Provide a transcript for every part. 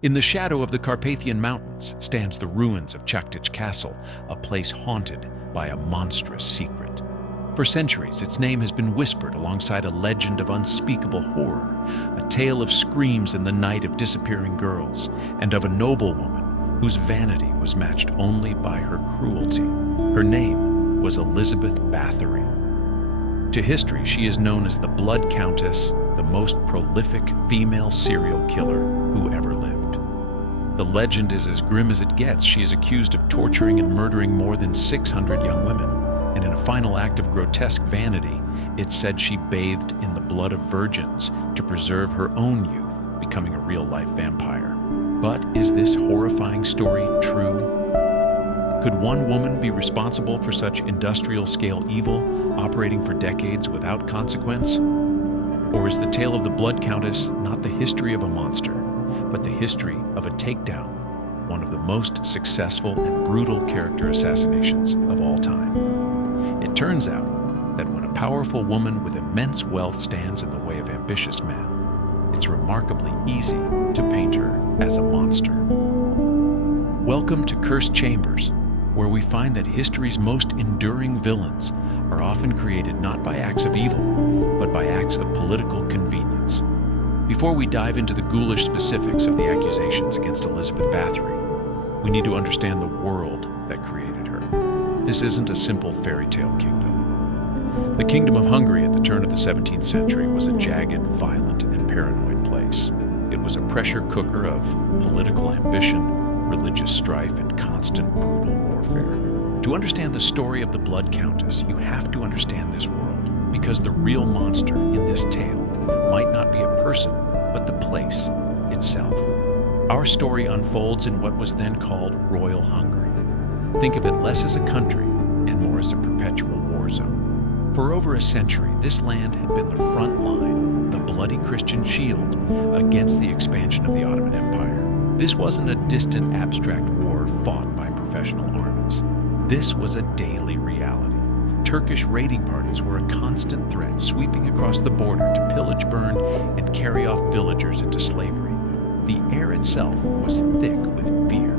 In the shadow of the Carpathian Mountains stands the ruins of Čachtice Castle, a place haunted by a monstrous secret. For centuries, its name has been whispered alongside a legend of unspeakable horror, a tale of screams in the night of disappearing girls, and of a noblewoman whose vanity was matched only by her cruelty. Her name was Elizabeth Báthory. To history, she is known as the Blood Countess, the most prolific female serial killer who ever lived. The legend is as grim as it gets. She is accused of torturing and murdering more than 600 young women, and in a final act of grotesque vanity, it's said she bathed in the blood of virgins to preserve her own youth, becoming a real-life vampire. But is this horrifying story true? Could one woman be responsible for such industrial-scale evil, operating for decades without consequence? Or is the tale of the Blood Countess not the history of a monster, but the history of a takedown, one of the most successful and brutal character assassinations of all time? It turns out that when a powerful woman with immense wealth stands in the way of ambitious men, it's remarkably easy to paint her as a monster. Welcome to Cursed Chambers, where we find that history's most enduring villains are often created not by acts of evil, but by acts of political convenience. Before we dive into the ghoulish specifics of the accusations against Elizabeth Báthory, we need to understand the world that created her. This isn't a simple fairy tale kingdom. The Kingdom of Hungary at the turn of the 17th century was a jagged, violent, and paranoid place. It was a pressure cooker of political ambition, religious strife, and constant brutal warfare. To understand the story of the Blood Countess, you have to understand this world, because the real monster in this tale might not be a person, but the place itself. Our story unfolds in what was then called Royal Hungary. Think of it less as a country and more as a perpetual war zone. For over a century, this land had been the front line, the bloody Christian shield against the expansion of the Ottoman Empire. This wasn't a distant, abstract war fought by professional armies. This was a daily reality. Turkish raiding parties were a constant threat, sweeping across the border to pillage, burn, and carry off villagers into slavery. The air itself was thick with fear.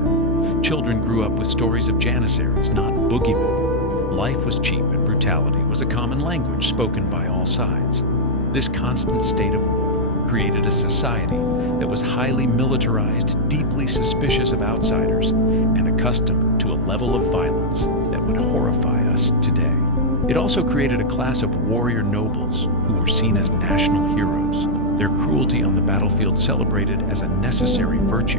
Children grew up with stories of janissaries, not boogeymen. Life was cheap and brutality was a common language spoken by all sides. This constant state of war created a society that was highly militarized, deeply suspicious of outsiders, and accustomed to a level of violence that would horrify us today. It also created a class of warrior nobles who were seen as national heroes, their cruelty on the battlefield celebrated as a necessary virtue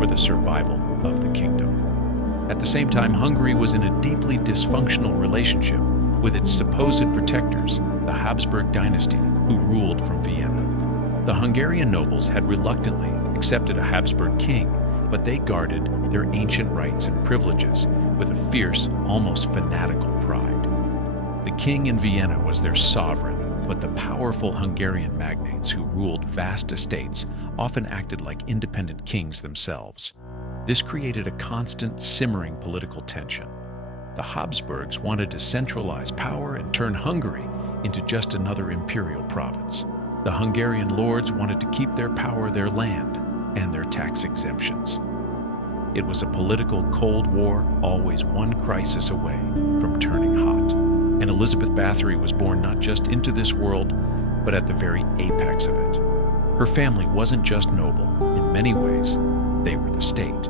for the survival of the kingdom. At the same time, Hungary was in a deeply dysfunctional relationship with its supposed protectors, the Habsburg dynasty, who ruled from Vienna. The Hungarian nobles had reluctantly accepted a Habsburg king, but they guarded their ancient rights and privileges with a fierce, almost fanatical pride. The king in Vienna was their sovereign, but the powerful Hungarian magnates who ruled vast estates often acted like independent kings themselves. This created a constant, simmering political tension. The Habsburgs wanted to centralize power and turn Hungary into just another imperial province. The Hungarian lords wanted to keep their power, their land, and their tax exemptions. It was a political Cold War, always one crisis away from turning hot. And Elizabeth Báthory was born not just into this world, but at the very apex of it. Her family wasn't just noble. In many ways, they were the state.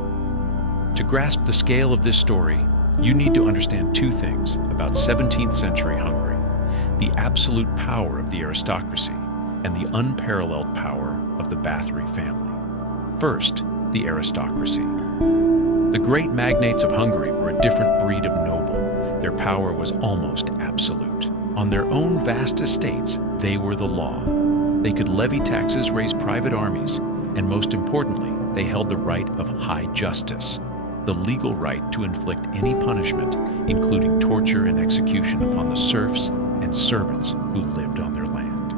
To grasp the scale of this story, you need to understand two things about 17th century Hungary: the absolute power of the aristocracy and the unparalleled power of the Báthory family. First, the aristocracy. The great magnates of Hungary were a different breed of noble. Their power was almost absolute. On their own vast estates, they were the law. They could levy taxes, raise private armies, and most importantly, they held the right of high justice, the legal right to inflict any punishment, including torture and execution upon the serfs and servants who lived on their land.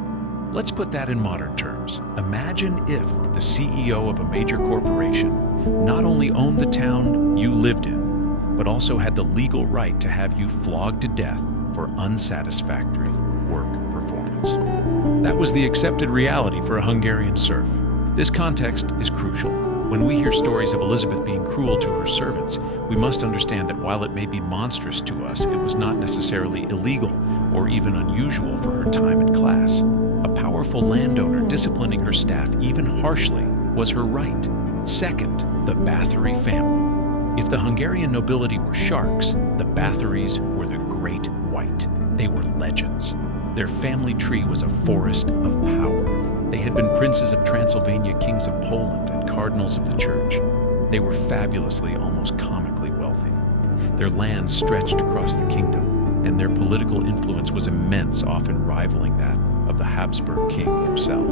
Let's put that in modern terms. Imagine if the CEO of a major corporation not only owned the town you lived in, but also had the legal right to have you flogged to death for unsatisfactory work performance. That was the accepted reality for a Hungarian serf. This context is crucial. When we hear stories of Elizabeth being cruel to her servants, we must understand that while it may be monstrous to us, it was not necessarily illegal or even unusual for her time and class. A powerful landowner disciplining her staff even harshly was her right. Second, the Báthory family. If the Hungarian nobility were sharks, the Báthorys were the great white. They were legends. Their family tree was a forest of power. They had been princes of Transylvania, kings of Poland, and cardinals of the church. They were fabulously, almost comically wealthy. Their lands stretched across the kingdom, and their political influence was immense, often rivaling that of the Habsburg king himself.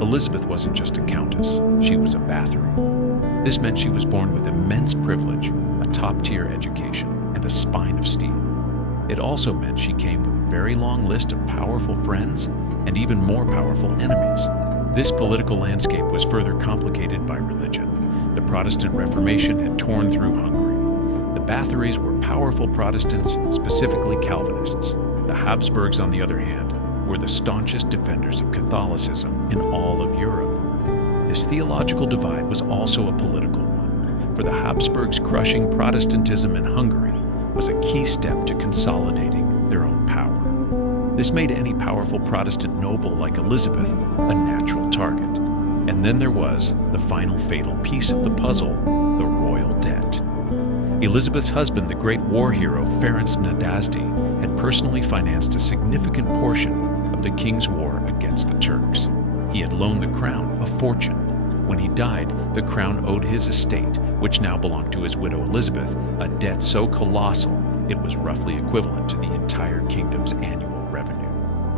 Elizabeth wasn't just a countess, she was a Báthory. This meant she was born with immense privilege, a top-tier education, and a spine of steel. It also meant she came with a very long list of powerful friends and even more powerful enemies. This political landscape was further complicated by religion. The Protestant Reformation had torn through Hungary. The Báthorys were powerful Protestants, specifically Calvinists. The Habsburgs, on the other hand, were the staunchest defenders of Catholicism in all of Europe. This theological divide was also a political one, for the Habsburgs crushing Protestantism in Hungary was a key step to consolidating their own power. This made any powerful Protestant noble like Elizabeth a natural target. And then there was the final fatal piece of the puzzle, the royal debt. Elizabeth's husband, the great war hero Ferenc Nadasdy, had personally financed a significant portion of the king's war against the Turks. He had loaned the crown a fortune. When he died, the crown owed his estate, which now belonged to his widow Elizabeth, a debt so colossal it was roughly equivalent to the entire kingdom's annual revenue,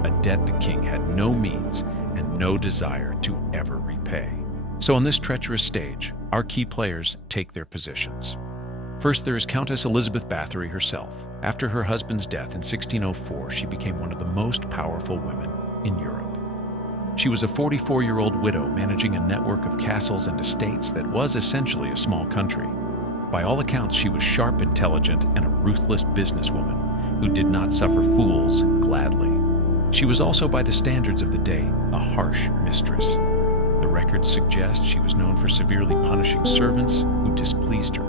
a debt the king had no means and no desire to ever repay. So on this treacherous stage, our key players take their positions. First, there is Countess Elizabeth Báthory herself. After her husband's death in 1604, she became one of the most powerful women in Europe. She was a 44-year-old widow managing a network of castles and estates that was essentially a small country. By all accounts, she was sharp, intelligent, and a ruthless businesswoman who did not suffer fools gladly. She was also, by the standards of the day, a harsh mistress. The records suggest she was known for severely punishing servants who displeased her.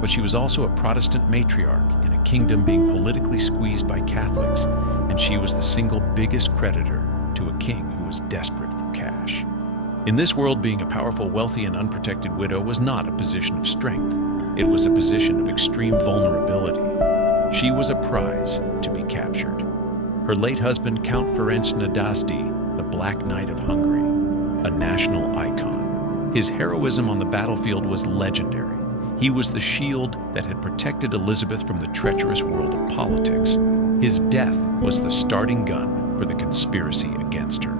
But she was also a Protestant matriarch in a kingdom being politically squeezed by Catholics, and she was the single biggest creditor to a king who was desperate for cash. In this world, being a powerful, wealthy, and unprotected widow was not a position of strength. It was a position of extreme vulnerability. She was a prize to be captured. Her late husband, Count Ferenc Nadasdy, the Black Knight of Hungary, a national icon. His heroism on the battlefield was legendary. He was the shield that had protected Elizabeth from the treacherous world of politics. His death was the starting gun for the conspiracy against her.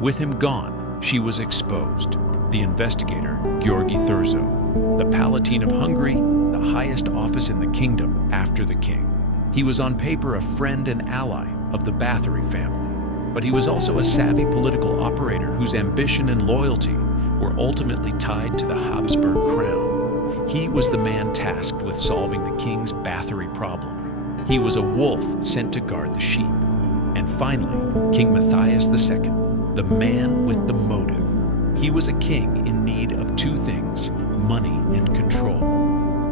With him gone, she was exposed. The investigator, György Thurzo, the Palatine of Hungary, the highest office in the kingdom after the king. He was on paper a friend and ally of the Báthory family, but he was also a savvy political operator whose ambition and loyalty were ultimately tied to the Habsburg crown. He was the man tasked with solving the king's Báthory problem. He was a wolf sent to guard the sheep. And finally, King Matthias II, the man with the motive. He was a king in need of two things, money and control.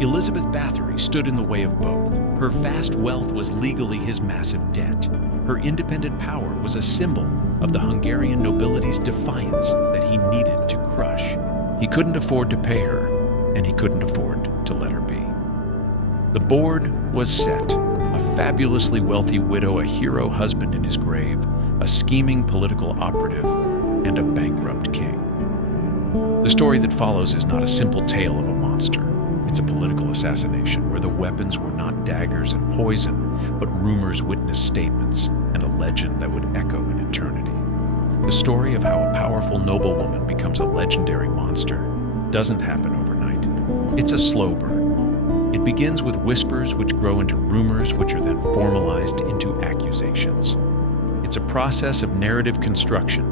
Elizabeth Báthory stood in the way of both. Her vast wealth was legally his massive debt. Her independent power was a symbol of the Hungarian nobility's defiance that he needed to crush. He couldn't afford to pay her, and he couldn't afford to let her be. The board was set. A fabulously wealthy widow, a hero husband in his grave, a scheming political operative, and a bankrupt king. The story that follows is not a simple tale of a monster. It's a political assassination where the weapons were not daggers and poison, but rumors, witness statements, and a legend that would echo in eternity. The story of how a powerful noblewoman becomes a legendary monster doesn't happen overnight. It's a slow burn. It begins with whispers which grow into rumors which are then formalized into accusations. It's a process of narrative construction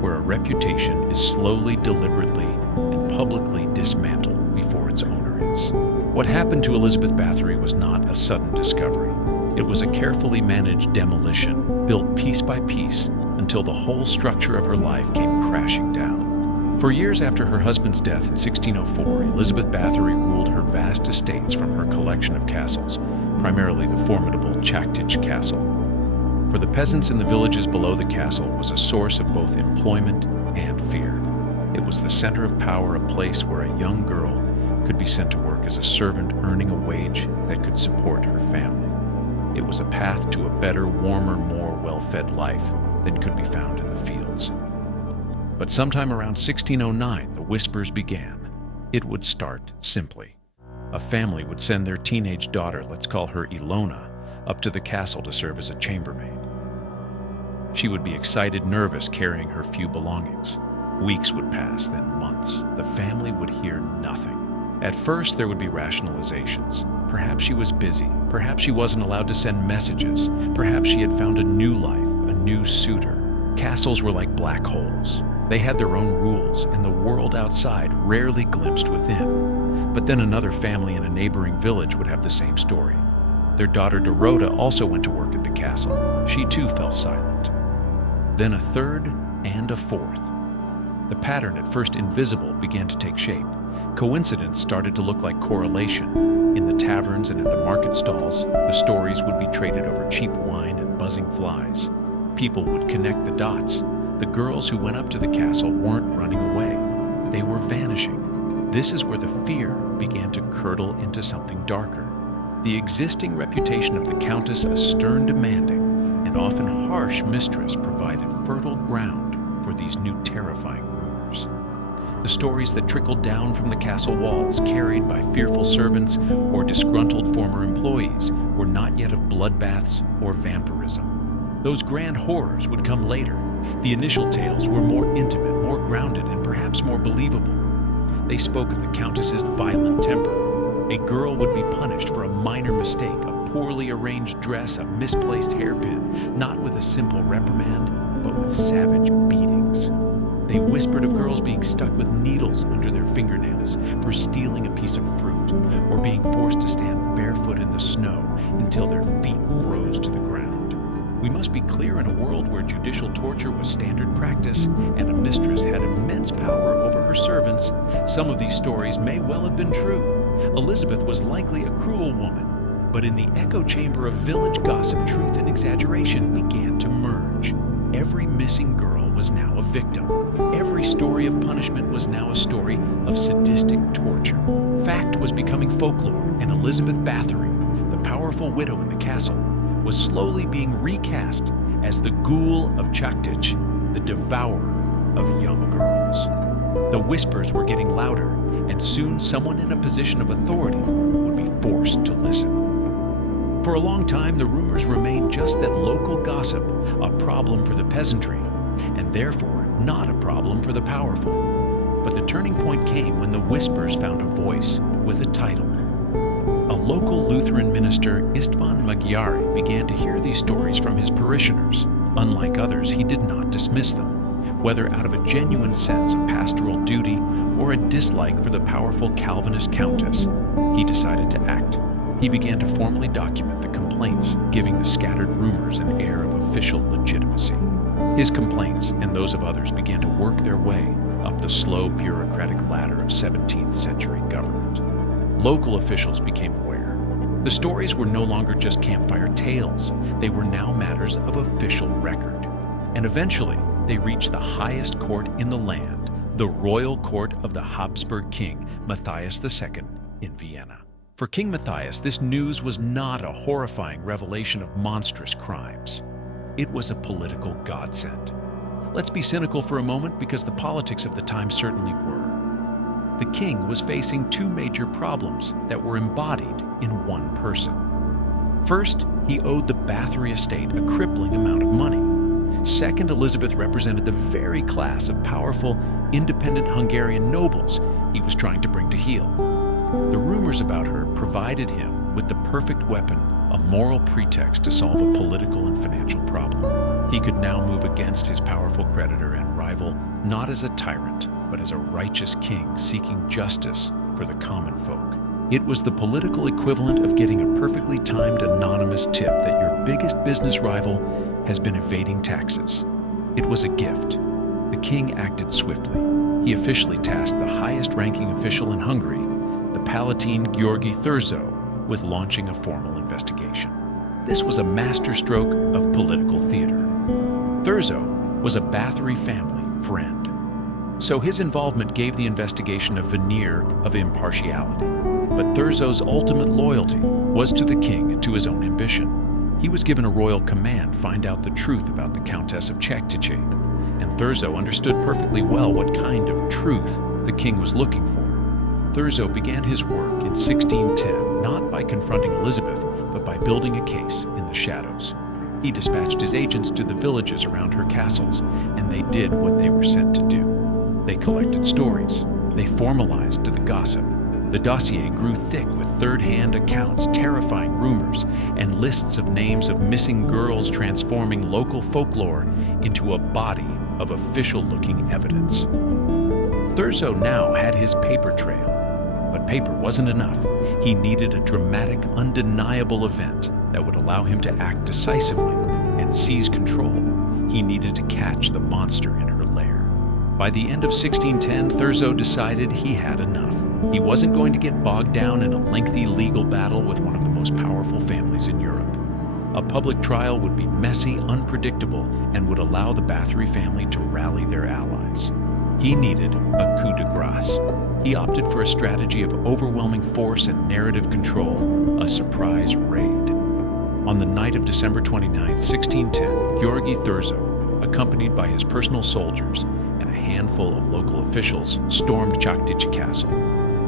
where a reputation is slowly, deliberately, and publicly dismantled before its owner is. What happened to Elizabeth Báthory was not a sudden discovery. It was a carefully managed demolition, built piece by piece until the whole structure of her life came crashing down. For years after her husband's death in 1604, Elizabeth Báthory ruled her vast estates from her collection of castles, primarily the formidable Čachtice Castle. For the peasants in the villages below the castle was a source of both employment and fear. It was the center of power, a place where a young girl could be sent to work as a servant, earning a wage that could support her family. It was a path to a better, warmer, more well-fed life than could be found in the fields. But sometime around 1609, the whispers began. It would start simply. A family would send their teenage daughter, let's call her Ilona, up to the castle to serve as a chambermaid. She would be excited, nervous, carrying her few belongings. Weeks would pass, then months. The family would hear nothing. At first, there would be rationalizations. Perhaps she was busy. Perhaps she wasn't allowed to send messages. Perhaps she had found a new life, a new suitor. Castles were like black holes. They had their own rules, and the world outside rarely glimpsed within. But then another family in a neighboring village would have the same story. Their daughter Dorota also went to work at the castle. She too fell silent. Then a third and a fourth. The pattern, at first invisible, began to take shape. Coincidence started to look like correlation. In the taverns and at the market stalls, the stories would be traded over cheap wine and buzzing flies. People would connect the dots. The girls who went up to the castle weren't running away. They were vanishing. This is where the fear began to curdle into something darker. The existing reputation of the Countess, a stern, demanding, and often harsh mistress, provided fertile ground for these new terrifying rumors. The stories that trickled down from the castle walls, carried by fearful servants or disgruntled former employees, were not yet of bloodbaths or vampirism. Those grand horrors would come later. The initial tales were more intimate, more grounded, and perhaps more believable. They spoke of the Countess's violent temper. A girl would be punished for a minor mistake, a poorly arranged dress, a misplaced hairpin, not with a simple reprimand, but with savage beatings. They whispered of girls being stuck with needles under their fingernails for stealing a piece of fruit, or being forced to stand barefoot in the snow until their feet froze to the ground. We must be clear, in a world where judicial torture was standard practice and a mistress had immense power over her servants, some of these stories may well have been true. Elizabeth was likely a cruel woman, but in the echo chamber of village gossip, truth and exaggeration began to merge. Every missing girl was now a victim. Every story of punishment was now a story of sadistic torture. Fact was becoming folklore, and Elizabeth Báthory, the powerful widow in the castle, was slowly being recast as the ghoul of Čachtice, the devourer of young girls. The whispers were getting louder, and soon someone in a position of authority would be forced to listen. For a long time, the rumors remained just that local gossip, a problem for the peasantry, and therefore not a problem for the powerful. But the turning point came when the whispers found a voice with a title. A local Lutheran minister, István Magyari, began to hear these stories from his parishioners. Unlike others, he did not dismiss them, whether out of a genuine sense of pastoral duty or a dislike for the powerful Calvinist Countess. He decided to act. He began to formally document the complaints, giving the scattered rumors an air of official legitimacy. His complaints and those of others began to work their way up the slow bureaucratic ladder of 17th century government. Local officials became aware. The stories were no longer just campfire tales. They were now matters of official record. And eventually, they reached the highest court in the land, the royal court of the Habsburg king, Matthias II, in Vienna. For King Matthias, this news was not a horrifying revelation of monstrous crimes. It was a political godsend. Let's be cynical for a moment, because the politics of the time certainly were. The king was facing two major problems that were embodied in one person. First, he owed the Báthory estate a crippling amount of money. Second, Elizabeth represented the very class of powerful, independent Hungarian nobles he was trying to bring to heel. The rumors about her provided him with the perfect weapon, a moral pretext to solve a political and financial problem. He could now move against his powerful creditor and rival not as a tyrant, but as a righteous king seeking justice for the common folk. It was the political equivalent of getting a perfectly timed anonymous tip that your biggest business rival has been evading taxes. It was a gift. The king acted swiftly. he officially tasked the highest-ranking official in Hungary, the Palatine György Thurzo, with launching a formal investigation. This was a masterstroke of political theater. Thurzo was a Báthory family friend, so his involvement gave the investigation a veneer of impartiality. But Thurzo's ultimate loyalty was to the king and to his own ambition. He was given a royal command to find out the truth about the Countess of Čachtice, and Thurzo understood perfectly well what kind of truth the king was looking for. Thurzo began his work in 1610 not by confronting Elizabeth, but by building a case in the shadows. He dispatched his agents to the villages around her castles, and they did what they were sent to do. They collected stories. They formalized to the gossip. The dossier grew thick with third-hand accounts, terrifying rumors, and lists of names of missing girls, transforming local folklore into a body of official-looking evidence. Thurzo now had his paper trail, but paper wasn't enough. He needed a dramatic, undeniable event that would allow him to act decisively and seize control. He needed to catch the monster in her lair. By the end of 1610, Thurzo decided he had enough. He wasn't going to get bogged down in a lengthy legal battle with one of the most powerful families in Europe. A public trial would be messy, unpredictable, and would allow the Báthory family to rally their allies. He needed a coup de grâce. He opted for a strategy of overwhelming force and narrative control, a surprise raid. On the night of December 29, 1610, György Thurzo, accompanied by his personal soldiers and a handful of local officials, stormed Čachtice Castle.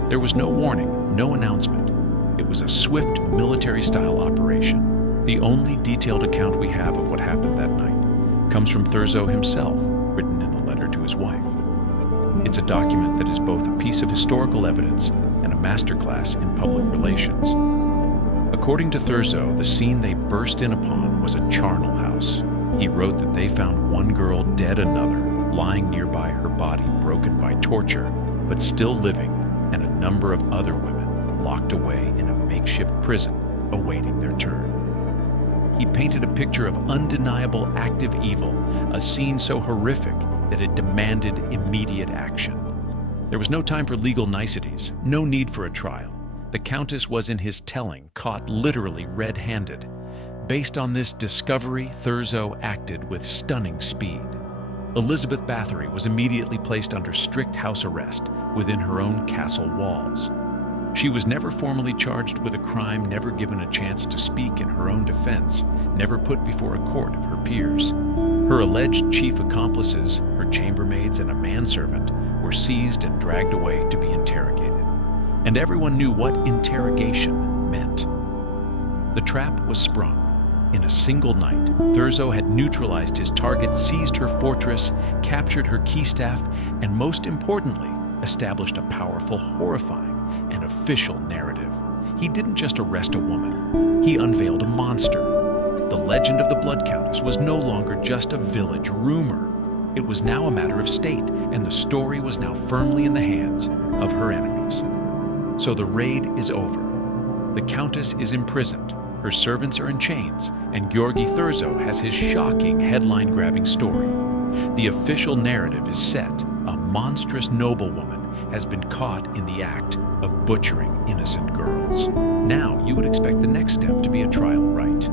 There was no warning, no announcement. It was a swift military-style operation. The only detailed account we have of what happened that night comes from Thurzo himself, written in a letter to his wife. It's a document that is both a piece of historical evidence and a masterclass in public relations. According to Thurzo, the scene they burst in upon was a charnel house. He wrote that they found one girl dead, another, lying nearby, her body broken by torture, but still living, and a number of other women locked away in a makeshift prison, awaiting their turn. He painted a picture of undeniable active evil, a scene so horrific that it demanded immediate action. There was no time for legal niceties, no need for a trial. The Countess was in his telling, caught literally red-handed. Based on this discovery, Thurzo acted with stunning speed. Elizabeth Báthory was immediately placed under strict house arrest within her own castle walls. She was never formally charged with a crime, never given a chance to speak in her own defense, never put before a court of her peers. Her alleged chief accomplices, her chambermaids and a manservant, were seized and dragged away to be interrogated. And everyone knew what interrogation meant. The trap was sprung. In a single night, Thurzo had neutralized his target, seized her fortress, captured her key staff, and most importantly, established a powerful, horrifying, and official narrative. He didn't just arrest a woman. He unveiled a monster. The legend of the Blood Countess was no longer just a village rumor. It was now a matter of state, and the story was now firmly in the hands of her enemies. So the raid is over. The Countess is imprisoned, her servants are in chains, and György Thurzo has his shocking headline-grabbing story. The official narrative is set. A monstrous noblewoman has been caught in the act of butchering innocent girls. Now you would expect the next step to be a trial, right?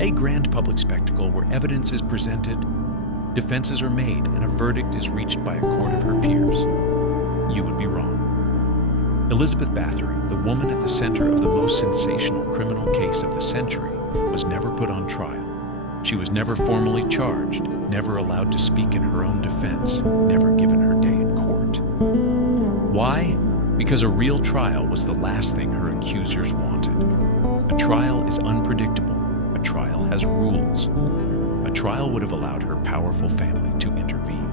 A grand public spectacle where evidence is presented, defenses are made, and a verdict is reached by a court of her peers. You would be wrong. Elizabeth Báthory, the woman at the center of the most sensational criminal case of the century, was never put on trial. She was never formally charged, never allowed to speak in her own defense, never given her day in court. Why? Because a real trial was the last thing her accusers wanted. A trial is unpredictable. A trial has rules. A trial would have allowed her powerful family to intervene.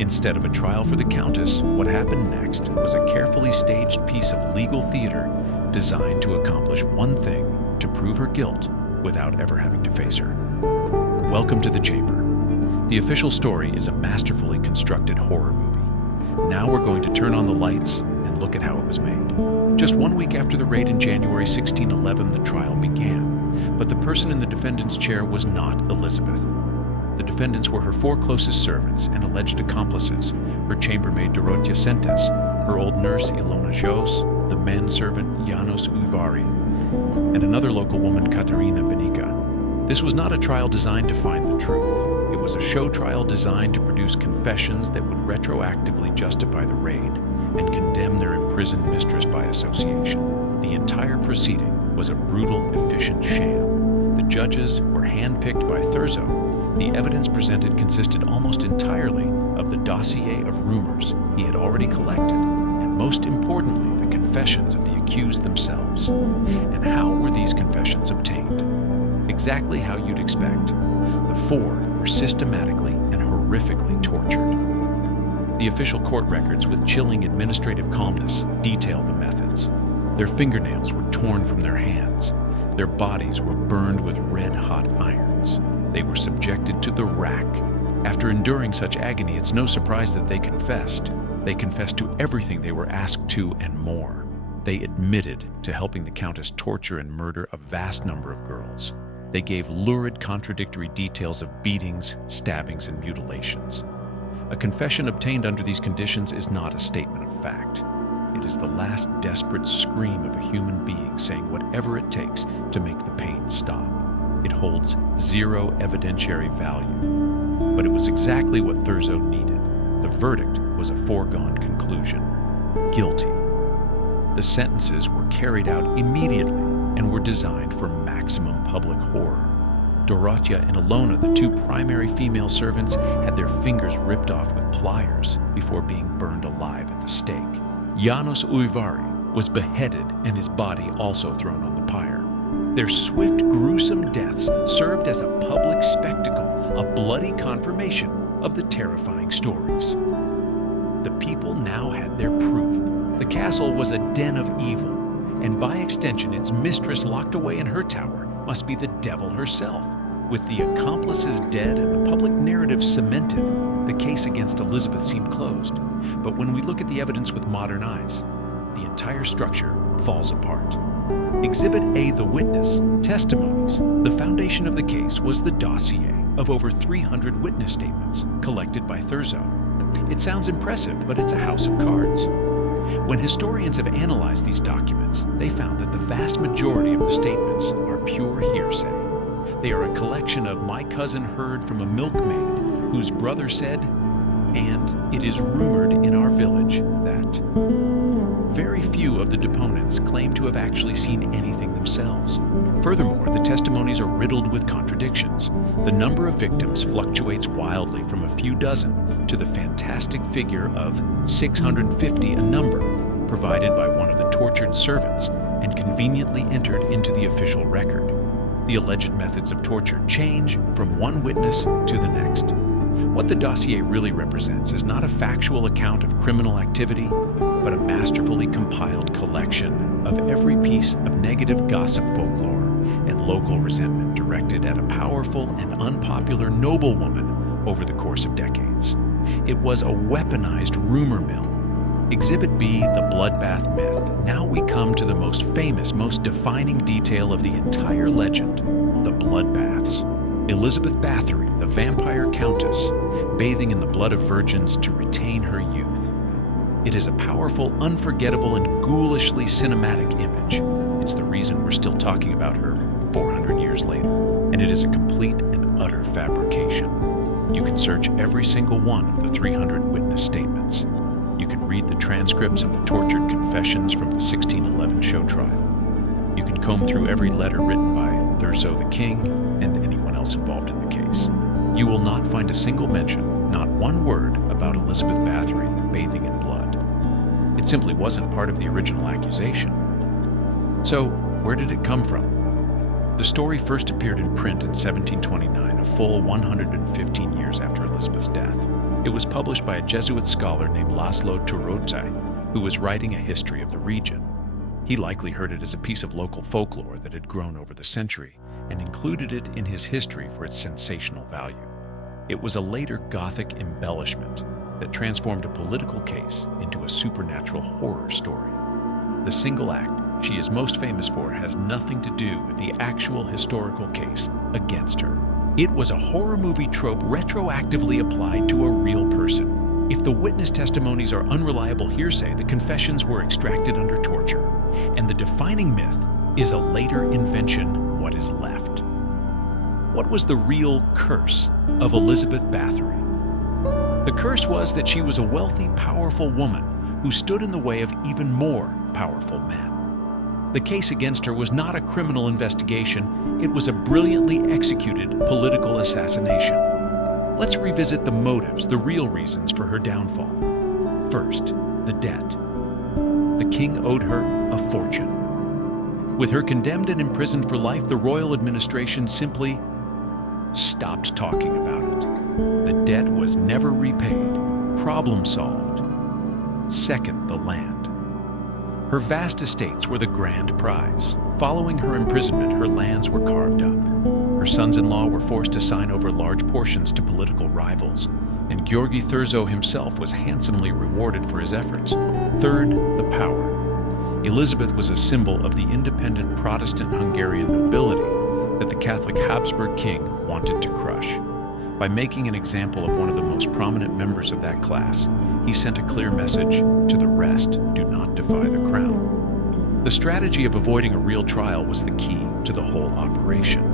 Instead of a trial for the Countess, what happened next was a carefully staged piece of legal theater designed to accomplish one thing: to prove her guilt without ever having to face her. Welcome to the Chamber. The official story is a masterfully constructed horror movie. Now we're going to turn on the lights and look at how it was made. Just 1 week after the raid in January 1611, the trial began. But the person in the defendant's chair was not Elizabeth. The defendants were her 4 closest servants and alleged accomplices, her chambermaid Dorothea Sentes, her old nurse Ilona Jos, the manservant Janos Uivari, and another local woman Katerina Benica. This was not a trial designed to find the truth. It was a show trial designed to produce confessions that would retroactively justify the raid and condemn their imprisoned mistress by association. The entire proceeding was a brutal, efficient sham. The judges were handpicked by Thurzo. The evidence presented consisted almost entirely of the dossier of rumors he had already collected, and most importantly, the confessions of the accused themselves. And how were these confessions obtained? Exactly how you'd expect. The 4 were systematically and horrifically tortured. The official court records, with chilling administrative calmness, detail the methods. Their fingernails were torn from their hands. Their bodies were burned with red-hot irons. They were subjected to the rack. After enduring such agony, it's no surprise that they confessed. They confessed to everything they were asked to and more. They admitted to helping the Countess torture and murder a vast number of girls. They gave lurid contradictory details of beatings, stabbings, and mutilations. A confession obtained under these conditions is not a statement of fact. It is the last desperate scream of a human being saying whatever it takes to make the pain stop. It holds zero evidentiary value. But it was exactly what Thurzo needed. The verdict was a foregone conclusion. Guilty. The sentences were carried out immediately and were designed for maximum public horror. Dorothea and Ilona, the 2 primary female servants, had their fingers ripped off with pliers before being burned alive at the stake. Janos Uivari was beheaded and his body also thrown on the pyre. Their swift, gruesome deaths served as a public spectacle, a bloody confirmation of the terrifying stories. The people now had their proof. The castle was a den of evil, and by extension, its mistress locked away in her tower must be the devil herself. With the accomplices dead and the public narrative cemented, the case against Elizabeth seemed closed. But when we look at the evidence with modern eyes, the entire structure falls apart. Exhibit A, the witness, testimonies. The foundation of the case was the dossier of over 300 witness statements collected by Thurzo. It sounds impressive, but it's a house of cards. When historians have analyzed these documents, they found that the vast majority of the statements are pure hearsay. They are a collection of "my cousin heard from a milkmaid whose brother said," and "it is rumored in our village that." Very few of the deponents claim to have actually seen anything themselves. Furthermore, the testimonies are riddled with contradictions. The number of victims fluctuates wildly from a few dozen to the fantastic figure of 650, a number provided by one of the tortured servants and conveniently entered into the official record. The alleged methods of torture change from one witness to the next. What the dossier really represents is not a factual account of criminal activity, but a masterfully compiled collection of every piece of negative gossip folklore and local resentment directed at a powerful and unpopular noblewoman over the course of decades. It was a weaponized rumor mill. Exhibit B, the bloodbath myth. Now we come to the most famous, most defining detail of the entire legend, the bloodbaths. Elizabeth Báthory, the vampire countess, bathing in the blood of virgins to retain her youth. It is a powerful, unforgettable, and ghoulishly cinematic image. It's the reason we're still talking about her 400 years later. And it is a complete and utter fabrication. You can search every single one of the 300 witness statements. You can read the transcripts of the tortured confessions from the 1611 show trial. You can comb through every letter written by Thurzo the King and anyone else involved in the case. You will not find a single mention, not one word, about Elizabeth Báthory bathing in blood. It simply wasn't part of the original accusation. So, where did it come from? The story first appeared in print in 1729, a full 115 years after Elizabeth's death. It was published by a Jesuit scholar named Laszlo Turodzai, who was writing a history of the region. He likely heard it as a piece of local folklore that had grown over the century and included it in his history for its sensational value. It was a later Gothic embellishment that transformed a political case into a supernatural horror story. The single act she is most famous for has nothing to do with the actual historical case against her. It was a horror movie trope retroactively applied to a real person. If the witness testimonies are unreliable hearsay, the confessions were extracted under torture. And the defining myth is a later invention, what is left. What was the real curse of Elizabeth Báthory? The curse was that she was a wealthy, powerful woman who stood in the way of even more powerful men. The case against her was not a criminal investigation, it was a brilliantly executed political assassination. Let's revisit the motives, the real reasons for her downfall. First, the debt. The king owed her a fortune. With her condemned and imprisoned for life, the royal administration simply stopped talking about it. The debt was never repaid. Problem solved. Second, the land. Her vast estates were the grand prize. Following her imprisonment, her lands were carved up. Her sons-in-law were forced to sign over large portions to political rivals, and György Thurzo himself was handsomely rewarded for his efforts. Third, the power. Elizabeth was a symbol of the independent Protestant Hungarian nobility that the Catholic Habsburg king wanted to crush. By making an example of one of the most prominent members of that class, he sent a clear message to the rest: do not defy the crown. The strategy of avoiding a real trial was the key to the whole operation.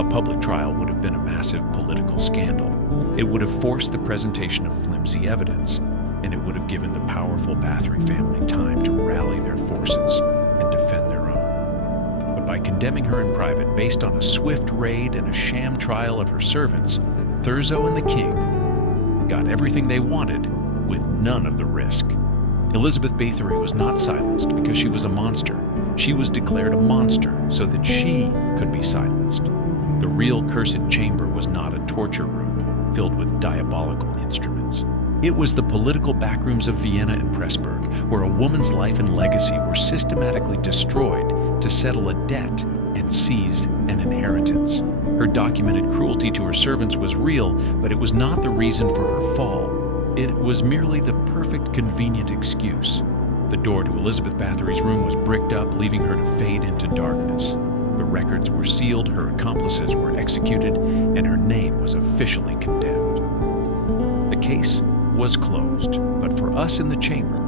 A public trial would have been a massive political scandal. It would have forced the presentation of flimsy evidence, and it would have given the powerful Báthory family time to rally their forces and defend their own. But by condemning her in private based on a swift raid and a sham trial of her servants, Thurzo and the king got everything they wanted with none of the risk. Elizabeth Báthory was not silenced because she was a monster. She was declared a monster so that she could be silenced. The real cursed chamber was not a torture room filled with diabolical instruments. It was the political backrooms of Vienna and Pressburg, where a woman's life and legacy were systematically destroyed to settle a debt and seize an inheritance. Her documented cruelty to her servants was real, but it was not the reason for her fall. It was merely the perfect, convenient excuse. The door to Elizabeth Báthory's room was bricked up, leaving her to fade into darkness. The records were sealed, her accomplices were executed, and her name was officially condemned. The case was closed, but for us in the chamber,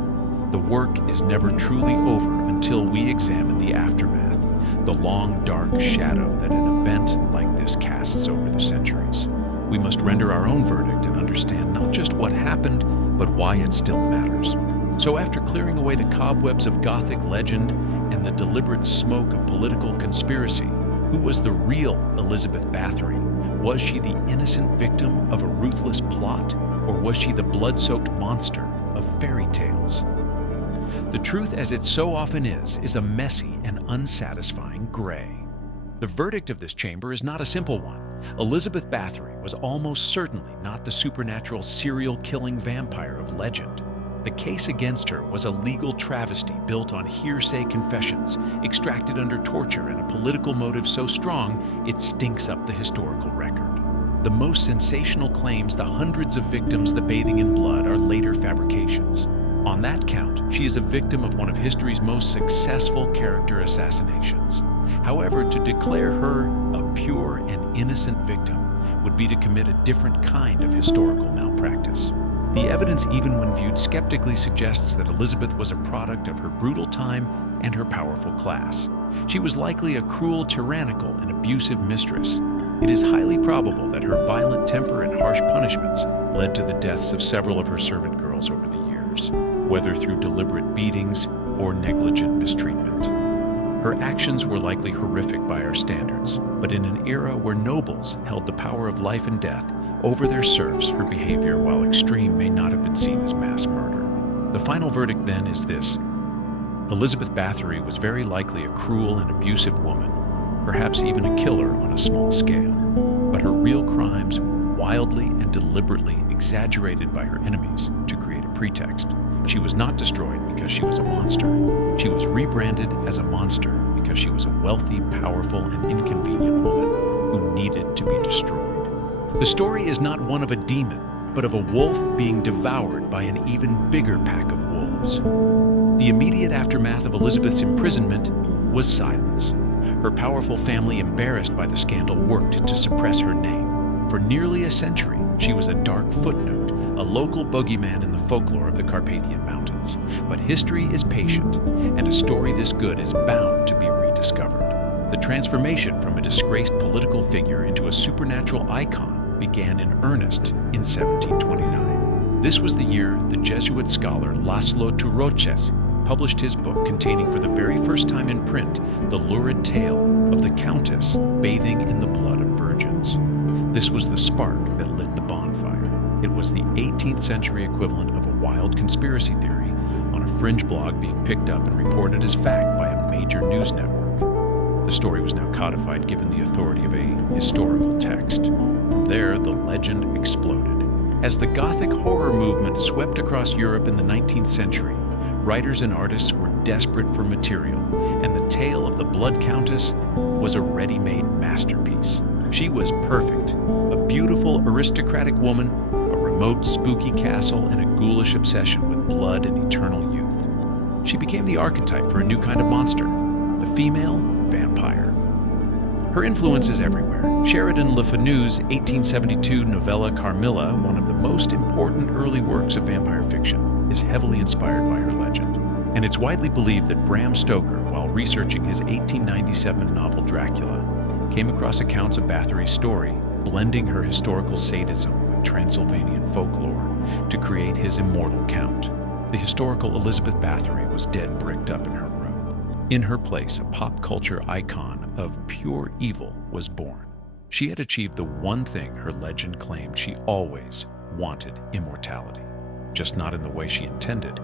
the work is never truly over until we examine the aftermath, the long, dark shadow that an event like this casts over the centuries. We must render our own verdict and understand not just what happened, but why it still matters. So after clearing away the cobwebs of Gothic legend and the deliberate smoke of political conspiracy, who was the real Elizabeth Báthory? Was she the innocent victim of a ruthless plot, or was she the blood-soaked monster of fairy tales? The truth, as it so often is a messy and unsatisfying gray. The verdict of this chamber is not a simple one. Elizabeth Báthory was almost certainly not the supernatural serial-killing vampire of legend. The case against her was a legal travesty built on hearsay confessions, extracted under torture, and a political motive so strong it stinks up the historical record. The most sensational claims, the hundreds of victims, the bathing in blood, are later fabrications. On that count, she is a victim of one of history's most successful character assassinations. However, to declare her a pure and innocent victim would be to commit a different kind of historical malpractice. The evidence, even when viewed skeptically, suggests that Elizabeth was a product of her brutal time and her powerful class. She was likely a cruel, tyrannical, and abusive mistress. It is highly probable that her violent temper and harsh punishments led to the deaths of several of her servant girls over the years, whether through deliberate beatings or negligent mistreatment. Her actions were likely horrific by our standards, but in an era where nobles held the power of life and death over their serfs, her behavior, while extreme, may not have been seen as mass murder. The final verdict, then, is this: Elizabeth Báthory was very likely a cruel and abusive woman, perhaps even a killer on a small scale, but her real crimes were wildly and deliberately exaggerated by her enemies to create a pretext. She was not destroyed because she was a monster. She was rebranded as a monster because she was a wealthy, powerful, and inconvenient woman who needed to be destroyed. The story is not one of a demon, but of a wolf being devoured by an even bigger pack of wolves. The immediate aftermath of Elizabeth's imprisonment was silence. Her powerful family, embarrassed by the scandal, worked to suppress her name. For nearly a century, she was a dark footnote, a local boogeyman in the folklore of the Carpathian Mountains. But history is patient, and a story this good is bound to be rediscovered. The transformation from a disgraced political figure into a supernatural icon began in earnest in 1729. This was the year the Jesuit scholar Laszlo Turocses published his book containing for the very first time in print the lurid tale of the Countess bathing in the blood of virgins. This was the spark that lit the bonfire. It was the 18th century equivalent of a wild conspiracy theory on a fringe blog being picked up and reported as fact by a major news network. The story was now codified given the authority of a historical text. From there, the legend exploded. As the Gothic horror movement swept across Europe in the 19th century, writers and artists were desperate for material, and the tale of the Blood Countess was a ready-made masterpiece. She was perfect, a beautiful aristocratic woman, a remote spooky castle, and a ghoulish obsession with blood and eternal youth. She became the archetype for a new kind of monster, the female vampire. Her influence is everywhere. Sheridan Le Fanu's 1872 novella Carmilla, one of the most important early works of vampire fiction, is heavily inspired by her legend. And it's widely believed that Bram Stoker, while researching his 1897 novel Dracula, came across accounts of Báthory's story, blending her historical sadism with Transylvanian folklore to create his immortal Count. The historical Elizabeth Báthory was dead bricked up in her room. In her place, a pop culture icon of pure evil was born. She had achieved the one thing her legend claimed: she always wanted immortality, just not in the way she intended.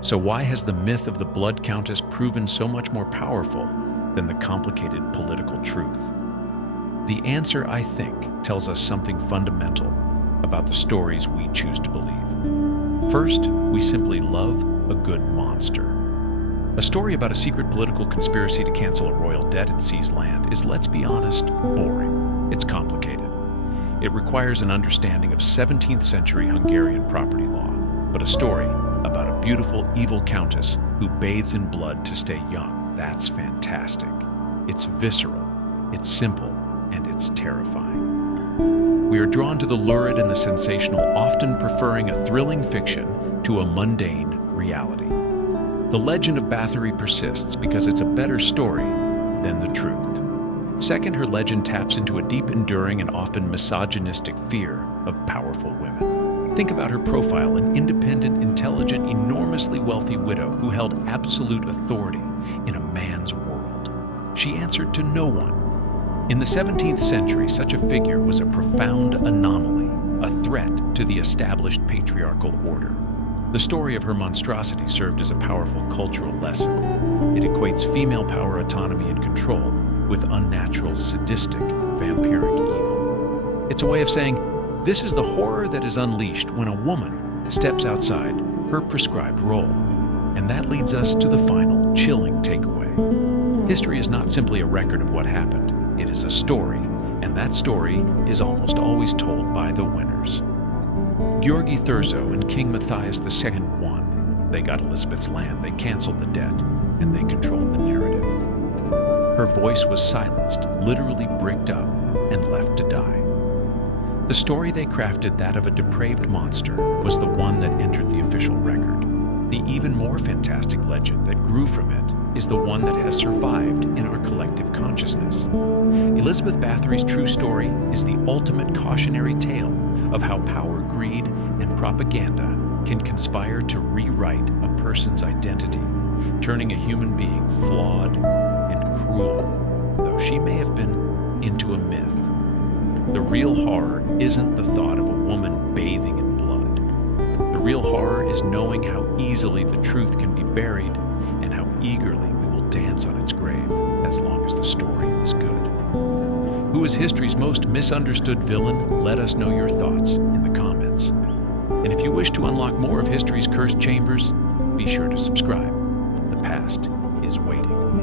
So why has the myth of the Blood Countess proven so much more powerful than the complicated political truth? The answer, I think, tells us something fundamental about the stories we choose to believe. First, we simply love a good monster. A story about a secret political conspiracy to cancel a royal debt and seize land is, let's be honest, boring. It's complicated. It requires an understanding of 17th century Hungarian property law. But a story about a beautiful, evil countess who bathes in blood to stay young, that's fantastic. It's visceral, it's simple, and it's terrifying. We are drawn to the lurid and the sensational, often preferring a thrilling fiction to a mundane reality. The legend of Báthory persists because it's a better story than the truth. Second, her legend taps into a deep, enduring, and often misogynistic fear of powerful women. Think about her profile: an independent, intelligent, enormously wealthy widow who held absolute authority in a man's world. She answered to no one. In the 17th century, such a figure was a profound anomaly, a threat to the established patriarchal order. The story of her monstrosity served as a powerful cultural lesson. It equates female power, autonomy, and control with unnatural, sadistic, vampiric evil. It's a way of saying, this is the horror that is unleashed when a woman steps outside her prescribed role. And that leads us to the final, chilling takeaway. History is not simply a record of what happened. It is a story, and that story is almost always told by the winners. Georgi Thurzo and King Matthias II won. They got Elizabeth's land, they canceled the debt, and they controlled the narrative. Her voice was silenced, literally bricked up, and left to die. The story they crafted, that of a depraved monster, was the one that entered the official record. The even more fantastic legend that grew from it is the one that has survived in our collective consciousness. Elizabeth Báthory's true story is the ultimate cautionary tale of how power, greed, and propaganda can conspire to rewrite a person's identity, turning a human being flawed and cruel, though she may have been, into a myth. The real horror isn't the thought of a woman bathing in blood. The real horror is knowing how easily the truth can be buried and how eagerly we will dance on its grave as long as the story is good. Who is history's most misunderstood villain? Let us know your thoughts in the comments. And if you wish to unlock more of history's cursed chambers, be sure to subscribe. The past is waiting.